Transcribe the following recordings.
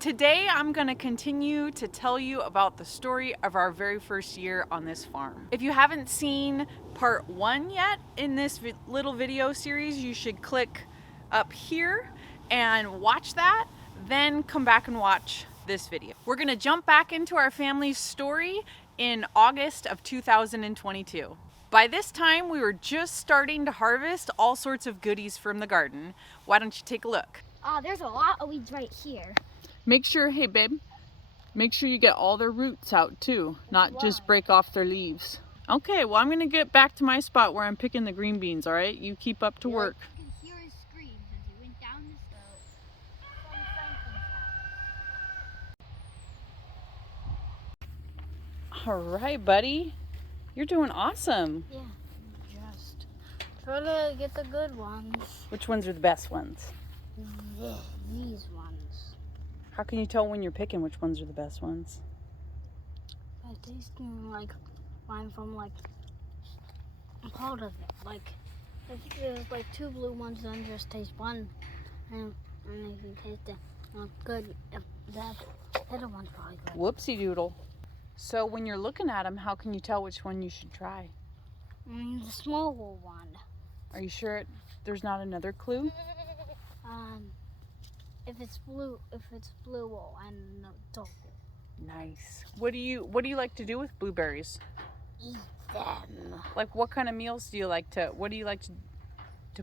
Today I'm going to continue to tell you about the story of our very first year on this farm. If you haven't seen part 1 yet in this little video series, you should click up here and watch that, then come back and watch this video. We're going to jump back into our family's story in August of 2022. By this time, we were just starting to harvest all sorts of goodies from the garden. Why don't you take a look? There's a lot of weeds right here. Make sure, hey babe, make sure you get all their roots out too, not just break off their leaves. Okay, well I'm gonna get back to my spot where I'm picking the green beans, all right? You keep up to work. You can hear his screams as he went down the slope from Franklin's house. All right, buddy. You're doing awesome. Yeah, just try to get the good ones. Which ones are the best ones? These ones. How can you tell when you're picking which ones are the best ones? I taste like mine from like part of it. Like I think there's like 2 blue ones, then just taste one, and if you taste it good, that other one's probably good. Whoopsie doodle. So when you're looking at them, how can you tell which one you should try? The small one. Are you sure there's not another clue? If it's blue and dark. Nice. What do you like to do with blueberries? Eat them. Like what kind of meals do you like to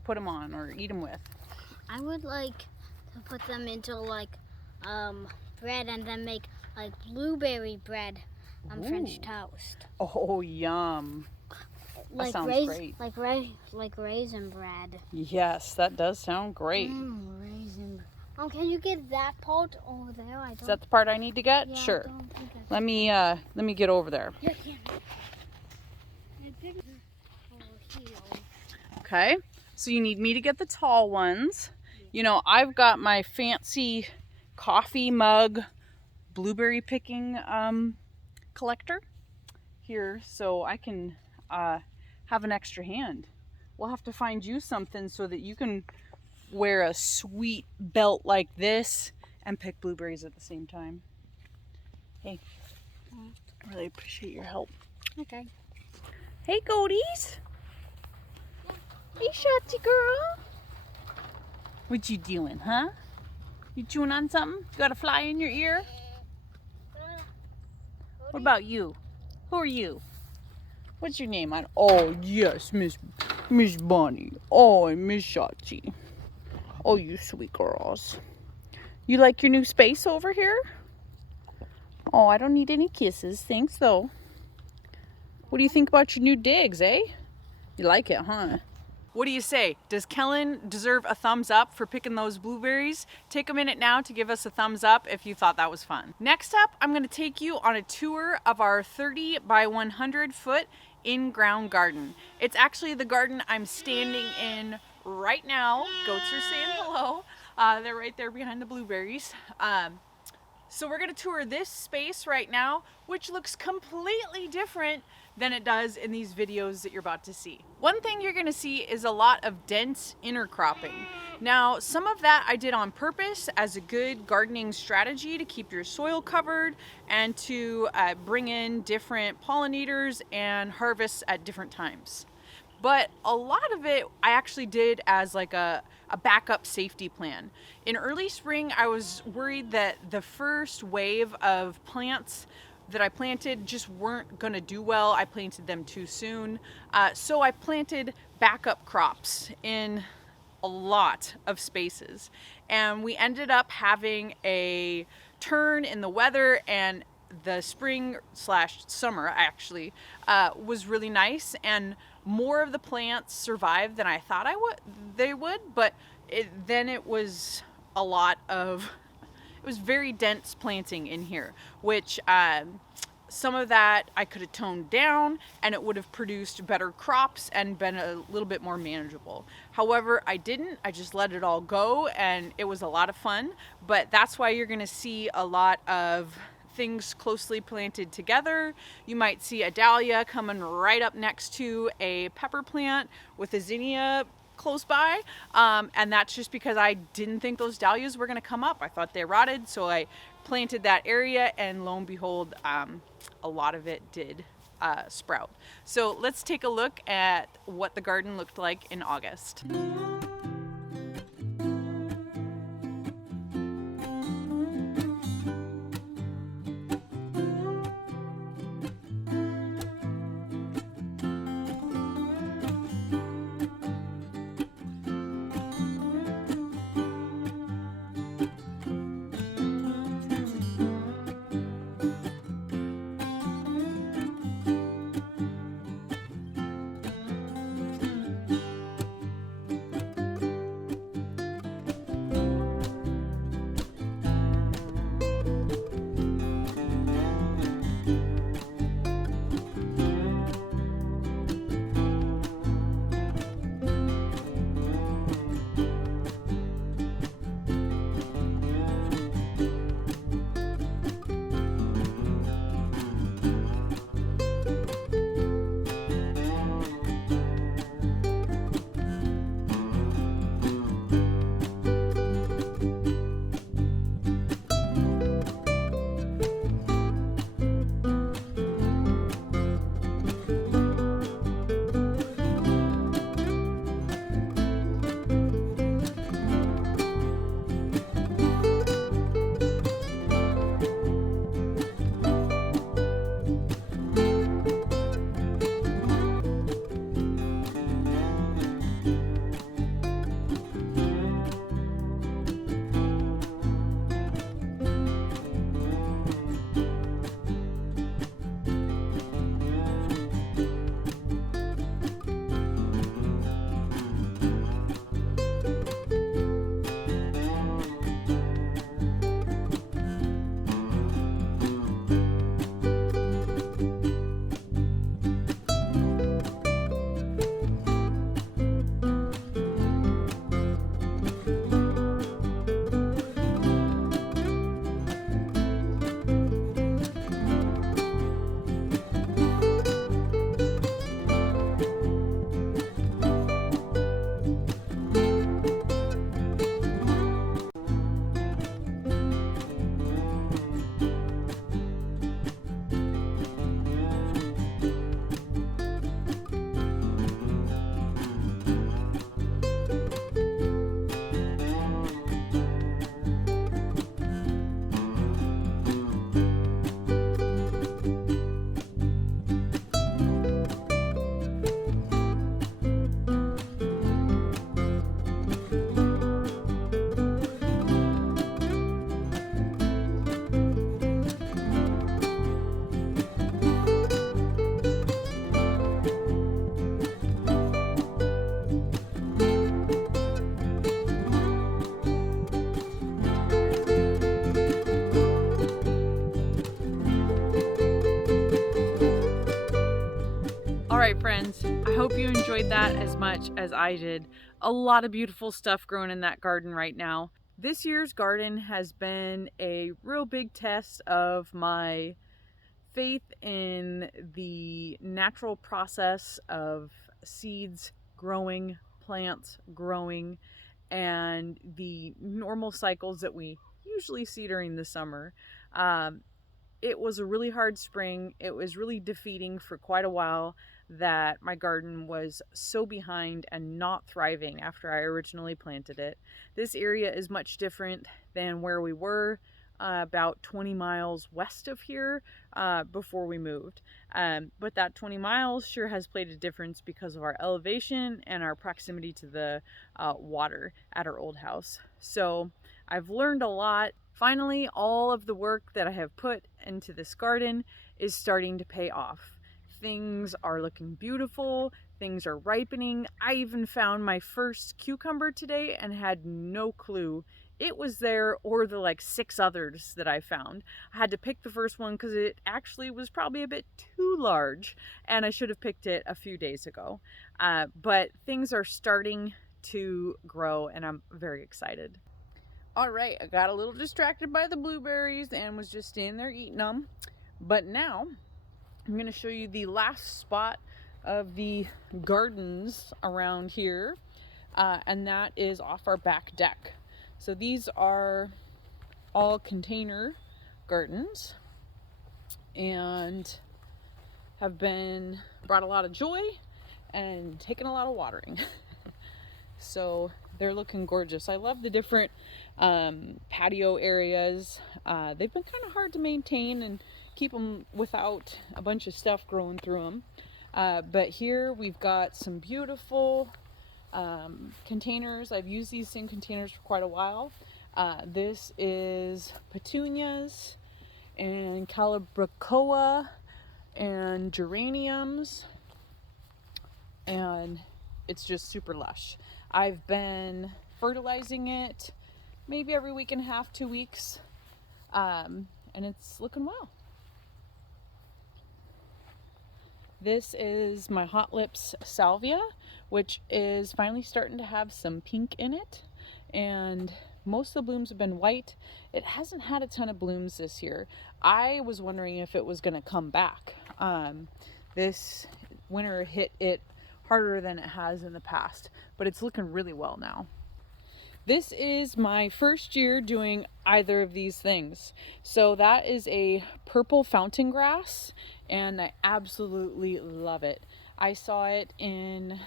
put them on or eat them with? I would like to put them into like bread and then make like blueberry bread on French toast. Oh, yum. That sounds great. Like raisin bread. Yes, that does sound great. Raisin. Can you get that part over there? Is that the part I need to get? Yeah, sure. I don't think Let me get over there. You can't. I picked over here. Okay. So you need me to get the tall ones. You know, I've got my fancy coffee mug blueberry picking collector here, so I can have an extra hand. We'll have to find you something so that you can wear a sweet belt like this and pick blueberries at the same time. Hey, I really appreciate your help. Okay. Hey, goaties. Hey, Shotzi girl. What you doing, huh? You chewing on something? You got a fly in your ear? What about you? Who are you? What's your name? Oh, yes, Miss Bonnie. Oh, and Miss Shotzi. Oh, you sweet girls. You like your new space over here? Oh, I don't need any kisses. Thanks, though. What do you think about your new digs, eh? You like it, huh? What do you say? Does Kellen deserve a thumbs up for picking those blueberries? Take a minute now to give us a thumbs up if you thought that was fun. Next up, I'm going to take you on a tour of our 30 by 100 foot in-ground garden. It's actually the garden I'm standing in right now. Goats are saying hello. They're right there behind the blueberries. So we're going to tour this space right now, which looks completely different than it does in these videos that you're about to see. One thing you're going to see is a lot of dense intercropping. Now, some of that I did on purpose as a good gardening strategy to keep your soil covered and to bring in different pollinators and harvests at different times. But a lot of it I actually did as like a backup safety plan. In early spring, I was worried that the first wave of plants that I planted just weren't gonna do well. I planted them too soon. So I planted backup crops in a lot of spaces. And we ended up having a turn in the weather, and the spring/summer actually was really nice, and more of the plants survived than I thought they would, but then it was a lot of, it was very dense planting in here, which some of that I could have toned down and it would have produced better crops and been a little bit more manageable. However, I didn't. I just let it all go and it was a lot of fun, but that's why you're going to see a lot of things closely planted together. You might see a dahlia coming right up next to a pepper plant with a zinnia close by, and that's just because I didn't think those dahlias were going to come up. I thought they rotted, so I planted that area, and lo and behold, a lot of it did sprout. So let's take a look at what the garden looked like in August. Alright friends, I hope you enjoyed that as much as I did. A lot of beautiful stuff growing in that garden right now. This year's garden has been a real big test of my faith in the natural process of seeds growing, plants growing, and the normal cycles that we usually see during the summer. It was a really hard spring. It was really defeating for quite a while that my garden was so behind and not thriving after I originally planted it. This area is much different than where we were about 20 miles west of here before we moved. But that 20 miles sure has played a difference because of our elevation and our proximity to the water at our old house. So I've learned a lot. Finally, all of the work that I have put into this garden is starting to pay off. Things are looking beautiful, things are ripening. I even found my first cucumber today and had no clue it was there, or the like 6 others that I found. I had to pick the first one because it actually was probably a bit too large and I should have picked it a few days ago. But things are starting to grow and I'm very excited. All right, I got a little distracted by the blueberries and was just standing there eating them. But now I'm going to show you the last spot of the gardens around here. and that is off our back deck. So these are all container gardens and have been brought a lot of joy and taken a lot of watering. So they're looking gorgeous. I love the different patio areas. They've been kind of hard to maintain and keep them without a bunch of stuff growing through them. But here we've got some beautiful containers. I've used these same containers for quite a while. This is petunias and calibrachoa and geraniums, and it's just super lush. I've been fertilizing it maybe every week and a half, 2 weeks, and it's looking well. This is my Hot Lips salvia, which is finally starting to have some pink in it, and most of the blooms have been white. It hasn't had a ton of blooms this year. I was wondering if it was going to come back. This winter hit it harder than it has in the past, but it's looking really well now. This is my first year doing either of these things. So that is a purple fountain grass, and I absolutely love it. I saw it in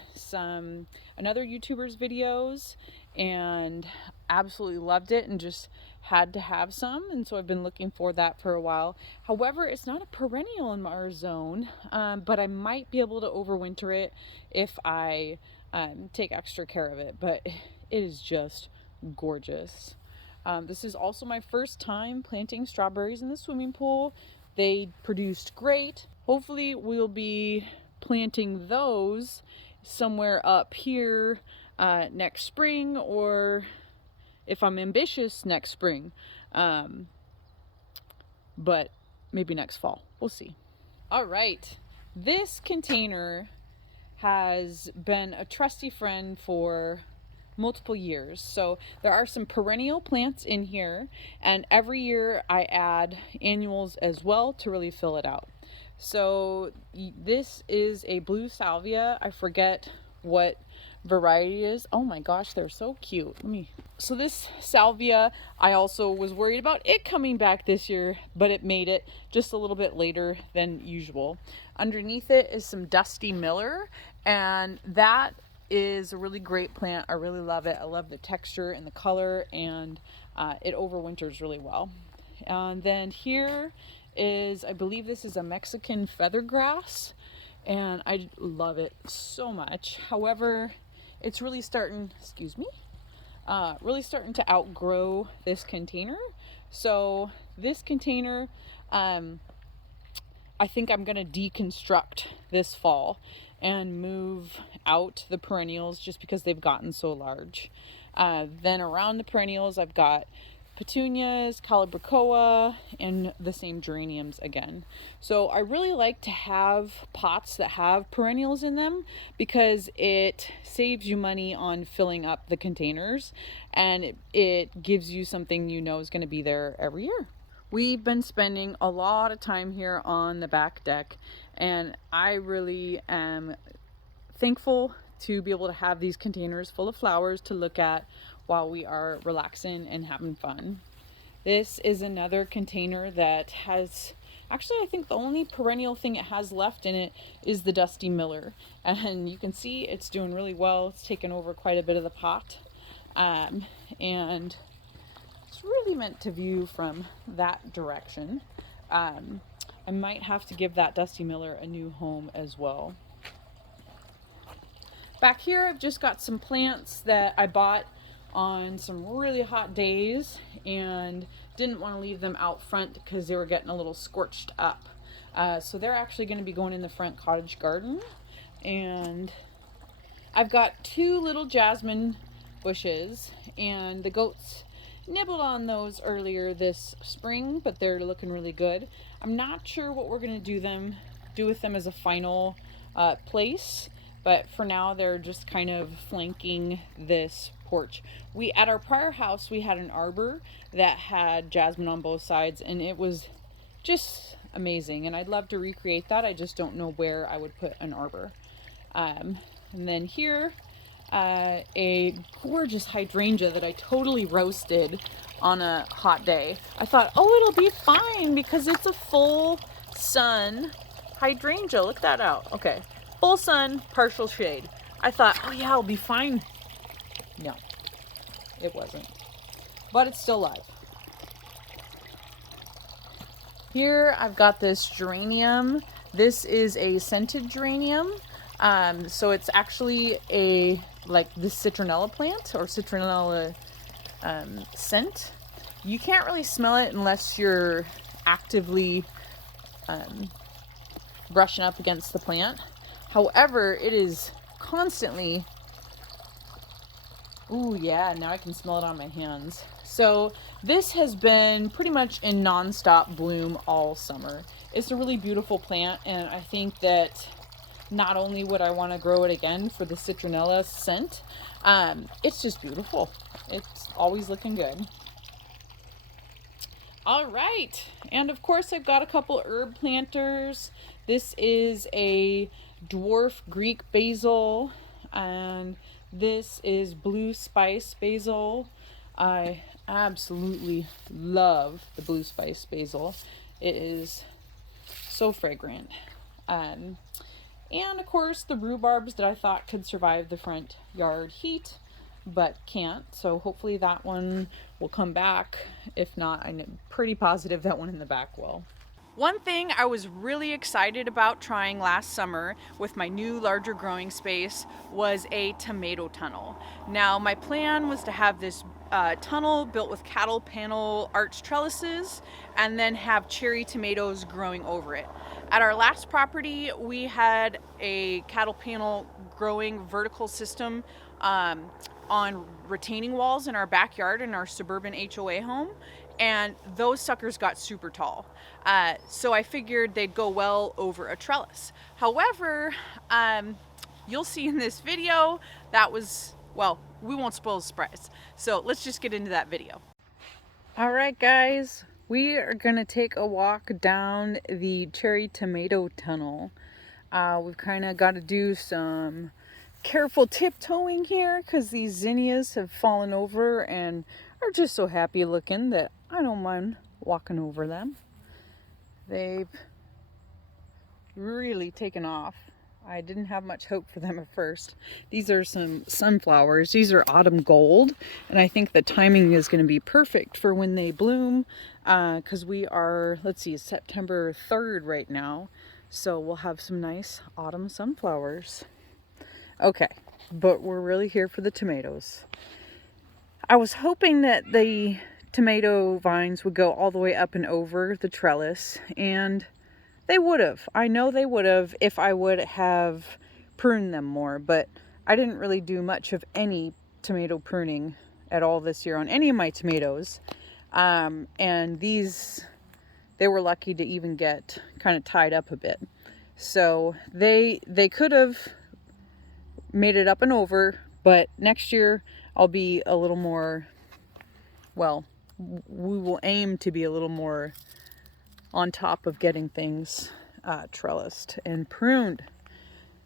another YouTuber's videos and absolutely loved it and just had to have some, and so I've been looking for that for a while. However, it's not a perennial in our zone, but I might be able to overwinter it if I take extra care of it, but it is just gorgeous. This is also my first time planting strawberries in the swimming pool. They produced great. Hopefully we'll be planting those somewhere up here next spring, or if I'm ambitious, next spring, but maybe next fall. We'll see. All right, this container has been a trusty friend for multiple years. So there are some perennial plants in here, and every year I add annuals as well to really fill it out. So this is a blue salvia. I forget what variety it is. Oh my gosh, they're so cute. So this salvia, I also was worried about it coming back this year, but it made it just a little bit later than usual. Underneath it is some Dusty Miller, and that is a really great plant. I really love it. I love the texture and the color, and it overwinters really well. And then here is, I believe this is a Mexican feathergrass, and I love it so much. However, it's really starting, really starting to outgrow this container. So this container, I think I'm gonna deconstruct this fall and move out the perennials just because they've gotten so large. Then around the perennials, I've got petunias, calibrachoa, and the same geraniums again. So I really like to have pots that have perennials in them because it saves you money on filling up the containers, and it gives you something you know is going to be there every year. We've been spending a lot of time here on the back deck, and I really am thankful to be able to have these containers full of flowers to look at while we are relaxing and having fun. This is another container that has, actually I think the only perennial thing it has left in it is the Dusty Miller, and you can see it's doing really well. It's taken over quite a bit of the pot, and it's really meant to view from that direction. I might have to give that Dusty Miller a new home as well. Back here I've just got some plants that I bought on some really hot days and didn't want to leave them out front because they were getting a little scorched up. So they're actually going to be going in the front cottage garden. And I've got 2 little jasmine bushes, and the goats nibbled on those earlier this spring, but they're looking really good. I'm not sure what we're going to do with them as a final place, but for now they're just kind of flanking this porch. At our prior house, we had an arbor that had jasmine on both sides, and it was just amazing, and I'd love to recreate that. I just don't know where I would put an arbor. And then here a gorgeous hydrangea that I totally roasted on a hot day. I thought, oh, it'll be fine because it's a full sun hydrangea. Look that out. Okay, full sun, partial shade. I thought, oh yeah, it'll be fine. No, it wasn't. But it's still alive. Here I've got this geranium. This is a scented geranium. So it's actually like the citronella plant or citronella scent. You can't really smell it unless you're actively brushing up against the plant. However, it is constantly, ooh yeah, now I can smell it on my hands. So this has been pretty much in non-stop bloom all summer. It's a really beautiful plant, and I think that not only would I want to grow it again for the citronella scent, it's just beautiful. It's always looking good. All right, and of course I've got a couple herb planters. This is a dwarf Greek basil, and this is blue spice basil. I absolutely love the blue spice basil. It is so fragrant. And of course the rhubarbs that I thought could survive the front yard heat, but can't. So hopefully that one will come back. If not, I'm pretty positive that one in the back will. One thing I was really excited about trying last summer with my new larger growing space was a tomato tunnel. Now my plan was to have this tunnel built with cattle panel arch trellises and then have cherry tomatoes growing over it. At our last property, we had a cattle panel growing vertical system on retaining walls in our backyard in our suburban HOA home, and those suckers got super tall. So I figured they'd go well over a trellis. However, you'll see in this video that was, well, we won't spoil the surprise. So let's just get into that video. All right, guys. We are gonna take a walk down the cherry tomato tunnel. We've kind of got to do some careful tiptoeing here because these zinnias have fallen over and are just so happy looking that I don't mind walking over them. They've really taken off. I didn't have much hope for them at first. These are some sunflowers. These are autumn gold, and I think the timing is going to be perfect for when they bloom, because we are, let's see, September 3rd right now, so we'll have some nice autumn sunflowers. Okay, but we're really here for the tomatoes. I was hoping that the tomato vines would go all the way up and over the trellis, and they would have. I know they would have if I would have pruned them more, but I didn't really do much of any tomato pruning at all this year on any of my tomatoes. And these, they were lucky to even get kind of tied up a bit. So they could have made it up and over, but next year I'll be a little more, well, we will aim to be a little more on top of getting things trellised and pruned.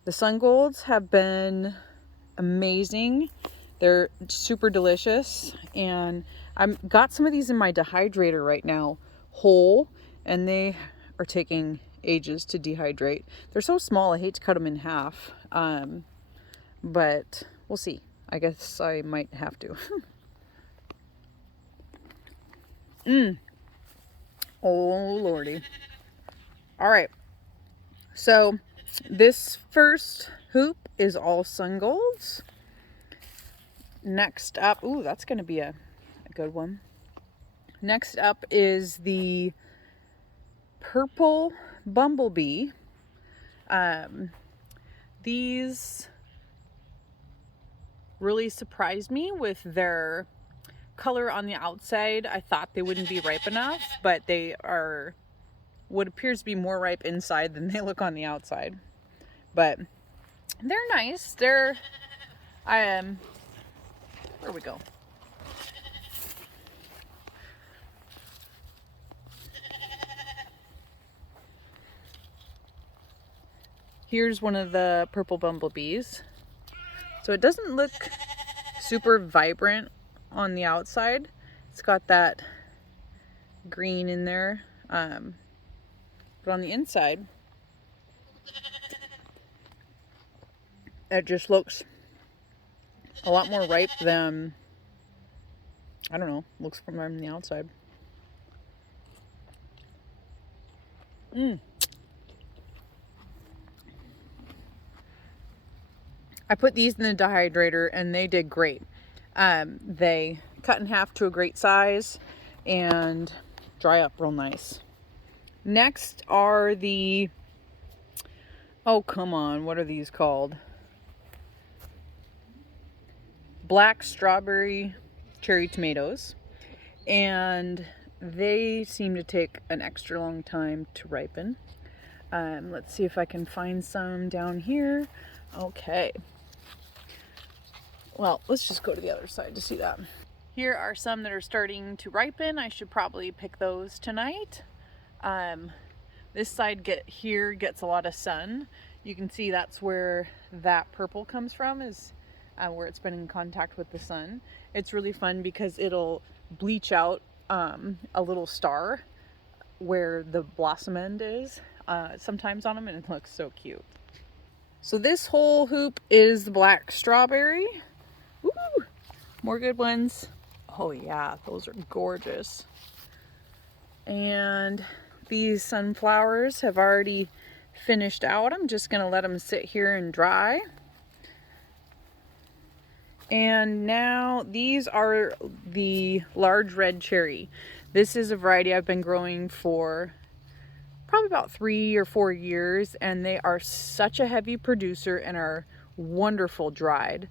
The sun golds have been amazing. They're super delicious, and I've got some of these in my dehydrator right now whole, and they are taking ages to dehydrate. They're so small, I hate to cut them in half, but we'll see. I guess I might have to. Oh lordy. All right, so this first hoop is all sun golds. Next up, ooh, that's gonna be a good one. Next up is the purple bumblebee. These really surprised me with their color on the outside. I thought they wouldn't be ripe enough, but they are what appears to be more ripe inside than they look on the outside. But they're nice. They're where we go. Here's one of the purple bumblebees. So it doesn't look super vibrant on the outside. It's got that green in there. But on the inside, it just looks a lot more ripe than, I don't know, looks from the outside. I put these in the dehydrator and they did great. They cut in half to a great size and dry up real nice. Next are the, oh come on, what are these called? Black strawberry cherry tomatoes. And they seem to take an extra long time to ripen. Let's see if I can find some down here. Okay. Well, let's just go to the other side to see that. Here are some that are starting to ripen. I should probably pick those tonight. This side gets a lot of sun. You can see that's where that purple comes from, is where it's been in contact with the sun. It's really fun because it'll bleach out a little star where the blossom end is sometimes on them, and it looks so cute. So this whole hoop is the black strawberry. Woo! More good ones. Oh yeah, those are gorgeous. And these sunflowers have already finished out. I'm just gonna let them sit here and dry. And now these are the large red cherry. This is a variety I've been growing for probably about 3 or 4 years, and they are such a heavy producer and are wonderful dried.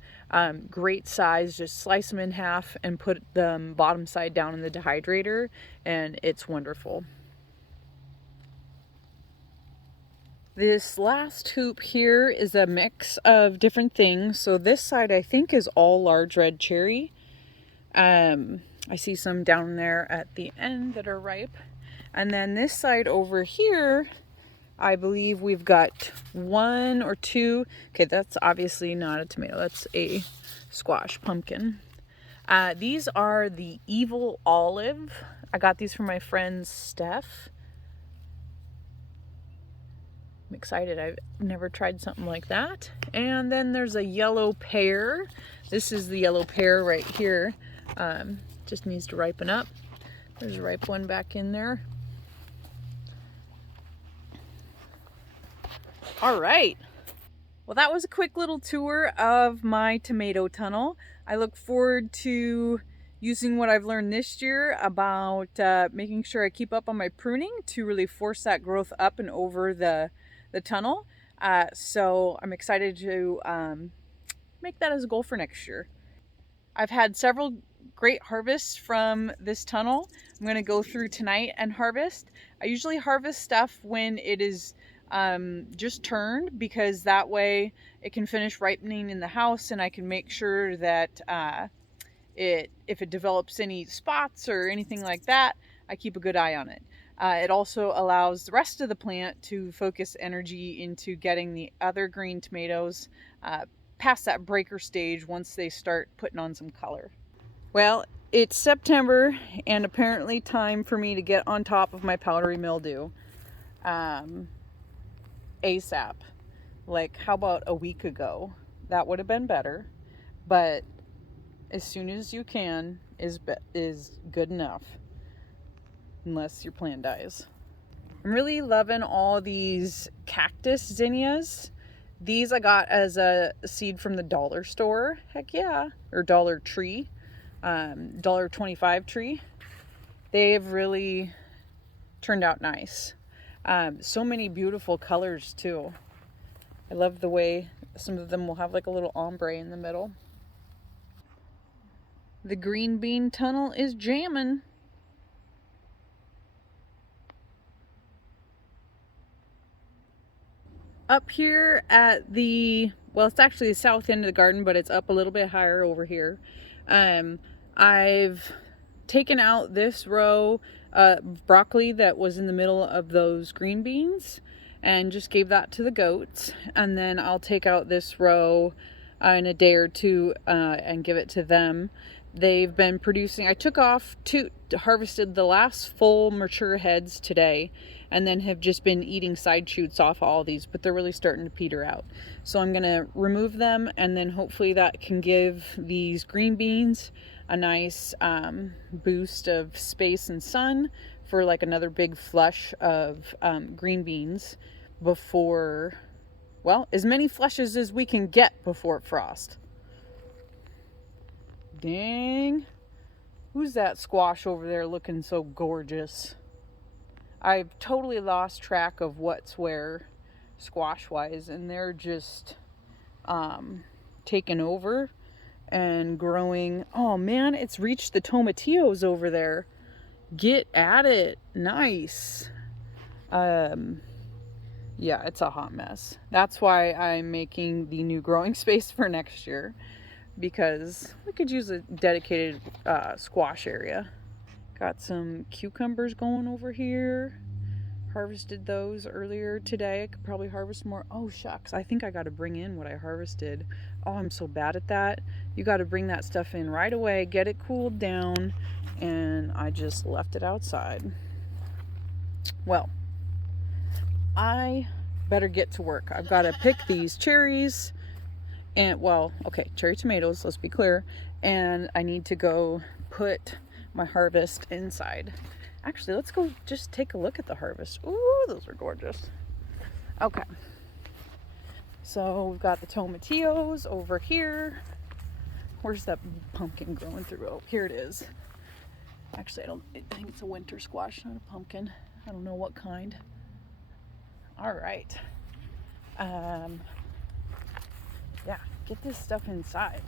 Great size. Just slice them in half and put them bottom side down in the dehydrator, and it's wonderful. This last hoop here is a mix of different things. So this side I think is all large red cherry. I see some down there at the end that are ripe. And then this side over here, I believe we've got 1 or 2. Okay, that's obviously not a tomato. That's a squash pumpkin. These are the Evil Olive. I got these from my friend Steph. I'm excited. I've never tried something like that. And then there's a yellow pear. This is the yellow pear right here. Just needs to ripen up. There's a ripe one back in there. All right. Well, that was a quick little tour of my tomato tunnel. I look forward to using what I've learned this year about making sure I keep up on my pruning to really force that growth up and over the tunnel. So I'm excited to make that as a goal for next year. I've had several great harvests from this tunnel. I'm going to go through tonight and harvest. I usually harvest stuff when it is just turned, because that way it can finish ripening in the house and I can make sure that if it develops any spots or anything like that, I keep a good eye on it. It also allows the rest of the plant to focus energy into getting the other green tomatoes past that breaker stage once they start putting on some color. Well, it's September and apparently time for me to get on top of my powdery mildew. ASAP. Like, how about a week ago? That would have been better, but as soon as you can is good enough, unless your plant dies. I'm really loving all these cactus zinnias. These I got as a seed from the dollar store. Heck yeah. Or Dollar Tree. $1.25 tree. They've really turned out nice. So many beautiful colors too. I love the way some of them will have like a little ombre in the middle. The green bean tunnel is jamming. Up here at the, well, it's actually the south end of the garden, but it's up a little bit higher over here. I've taken out this row of broccoli that was in the middle of those green beans and just gave that to the goats. And then I'll take out this row in a day or two and give it to them. They've been producing. I took off harvested the last full mature heads today, and then have just been eating side shoots off all these, but they're really starting to peter out. So I'm gonna remove them, and then hopefully that can give these green beans a nice boost of space and sun for like another big flush of green beans before, well, as many flushes as we can get before frost. Dang. Who's that squash over there looking so gorgeous? I've totally lost track of what's where squash-wise, and they're just taking over and growing. Oh man, it's reached the tomatillos over there. Get at it. Nice. Yeah, it's a hot mess. That's why I'm making the new growing space for next year, because we could use a dedicated squash area. Got some cucumbers going over here. Harvested those earlier today. I could probably harvest more. Oh shucks, I think I got to bring in what I harvested. Oh, I'm so bad at that. You got to bring that stuff in right away, get it cooled down, and I just left it outside. Well, I better get to work. I've got to pick these cherries and, well, okay, cherry tomatoes, let's be clear, and I need to go put my harvest inside. Actually, let's go just take a look at the harvest. Ooh, those are gorgeous. Okay. So we've got the tomatillos over here. Where's that pumpkin growing through? Oh, here it is. Actually, I think it's a winter squash, not a pumpkin. I don't know what kind. All right. Yeah, get this stuff inside.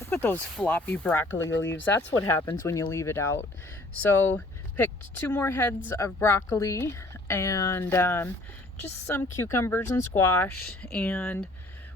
Look at those floppy broccoli leaves. That's what happens when you leave it out. So picked 2 more heads of broccoli and just some cucumbers and squash, and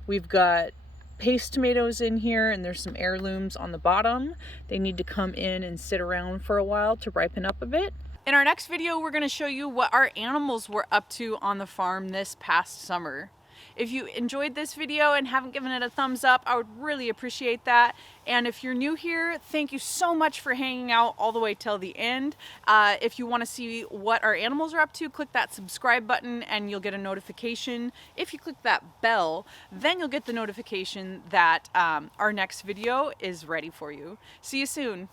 we've got paste tomatoes in here, and there's some heirlooms on the bottom. They need to come in and sit around for a while to ripen up a bit. In our next video, we're going to show you what our animals were up to on the farm this past summer. If you enjoyed this video and haven't given it a thumbs up, I would really appreciate that. And if you're new here, thank you so much for hanging out all the way till the end. If you want to see what our animals are up to, click that subscribe button and you'll get a notification. If you click that bell, then you'll get the notification that our next video is ready for you. See you soon.